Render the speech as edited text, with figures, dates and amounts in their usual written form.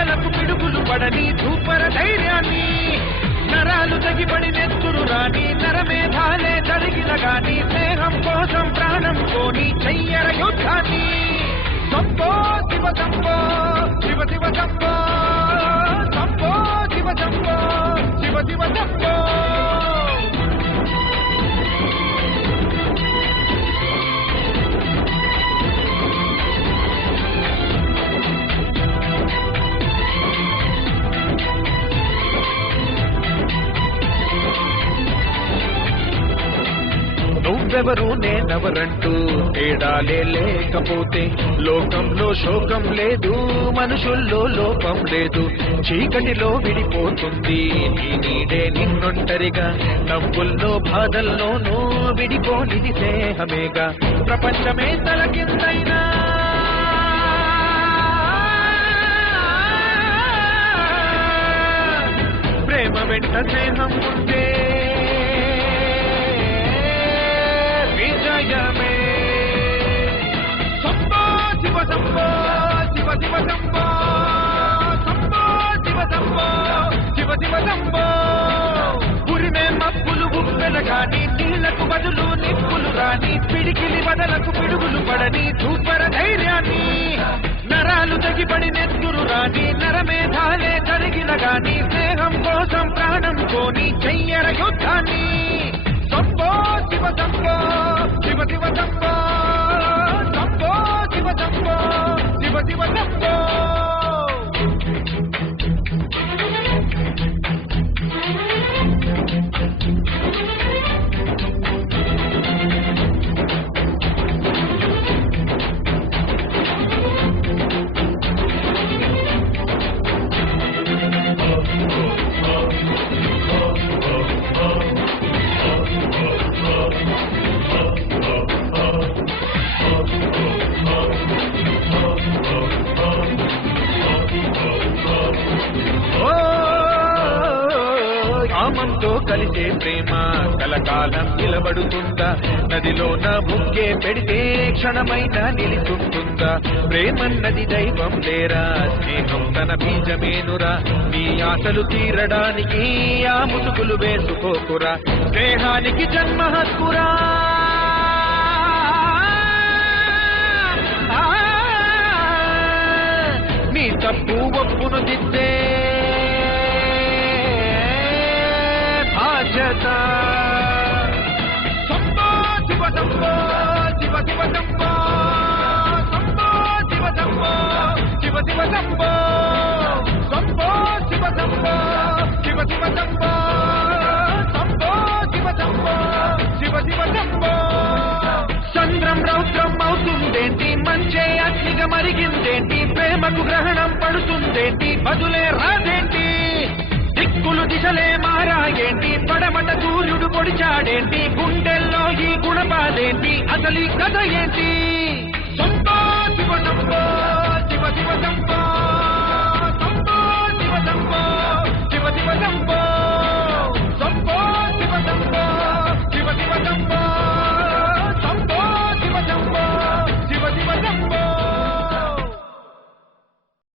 వదలకు పిడుగులు పడని సూపర ధైర్యాన్ని నరాలు తగిపడి నెత్తురు రాని నరమేధాలే జరిగిన గాని స్నేహం కోసం ప్రాణం కోని చెయ్యర యుద్ధాన్ని సంభో శివ సంభో శివ శివ సంభో సంభో శివ సంభో శివ శివ సంభో నువ్వెవరు నేనెవరంటూ తేడాలే లేకపోతే లోకంలో శోకం లేదు మనుషుల్లో లోపం లేదు చీకటిలో విడిపోతుంది నీ నీడే నిన్నొంటరిగా నవ్వుల్లో బాధల్లోనూ విడిపోనిది స్నేహమేగా ప్రపంచమే తలకిందైనా ప్రేమ వెంట స్నేహం ఉంటే విజయమే సంభో శివ సంభో శివ శివ సంభో సంభో శివ సంభో శివ శివ సంభో ఉరిమే మబ్బులు ఉప్పెల గాని నీళ్లకు బదులు నిప్పులు రాని పిడికిలి వదలకు పిడుగులు పడని సూపర ధైర్యాన్ని నరాలు తగిపడి నెత్తురు రాని నరమేధాలే జరిగిన గాని స్నేహం కోసం ప్రాణం కోని చెయ్యర యుద్ధాన్ని సంభో శివ సంభో శివ శివ సంభో సంభో శివ సంభో శివ శివ సంభో కామంతో కలిసే ప్రేమ కలకాలం నిలబడుతుందా నదిలోన ముగ్గే పెడితే క్షణమైన నిలుస్తుందా ప్రేమన్నది దైవం లేరా స్నేహం తన బీజమేనురా నీ ఆశలు తీరడానికి ఆ ముసుగులు వేసుకోకురా స్నేహానికి జన్మ హక్కురా నీ తప్పు ఒప్పును దిద్దే సంభో శివ సంభో శివ శివ సంభో సంభో శివ సంభో శివ శివ సంభో సంభో శివ సంభో శివ శివ సంభో సంభో శివ సంభో శివ శివ సంభో చంద్రం రౌద్రం అవుతుందేంటి మంచే అగ్నిగా మరిగిందేంటి ప్రేమకు గ్రహణం పడుతుందేంటి బదులే రాదేంటి దిక్కులు దిశలే మారాయేంటి పడమట సూర్యుడు పొడిచాడేంటి గుండెల్లో ఈ గుణపాదేంటి అసలు కథ ఏంటి సంభో శివ సంభో శివ శివ సంభో